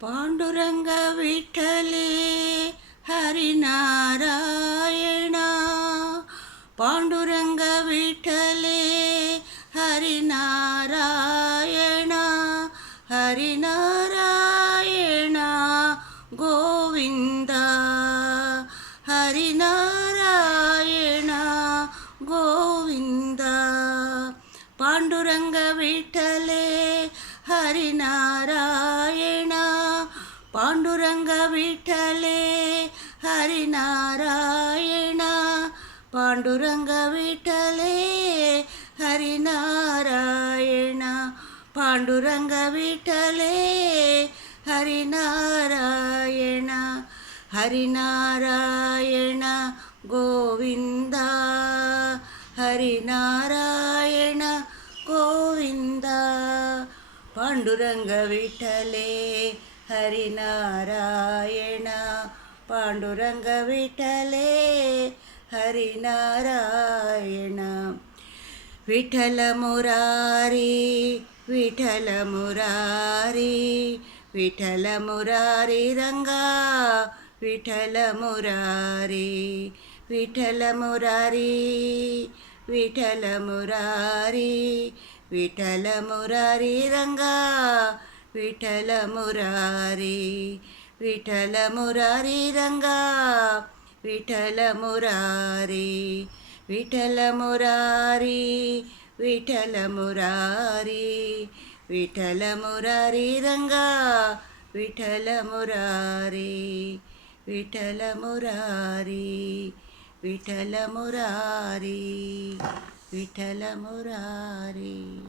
पांडुरंग विठ्ठले हरिनारायण। पांडुरंग विठ्ठले हरिनारायण। हरिनारायण गोविंद। हरिनारायण गोविंद। पांडुरंग विठ्ठले हरिनारायण। पांडुरंग विठ्ठले हरिनारायण। पांडुरंग विठ्ठले हरिनारायण। पांडुरंग विठ्ठले हरिनारायण। हरिनारायण गोविंद। हरिनारायण गोविंद। पांडुरंग विठ्ठले हरिनारायण। पांडुरंग विठ्ठले हरिनारायण। विठ्ठल मुरारी विठ्ठल मुरारी। विठ्ठल मुरारी रंगा विठ्ठल मुरारी। विठ्ठल मुरारी विठ्ठल मुरारी। विठ्ठल मुरारी रंगा विठ्ठल मुरारी। विठ्ठल मुरारी रंगा विठ्ठल मुरारी। विठ्ठल मुरारी विठ्ठल मुरारी। विठ्ठल मुरारी रंगा विठ्ठल मुरारी। विठ्ठल मुरारी विठ्ठल मुरारी। विठ्ठल मुरारी।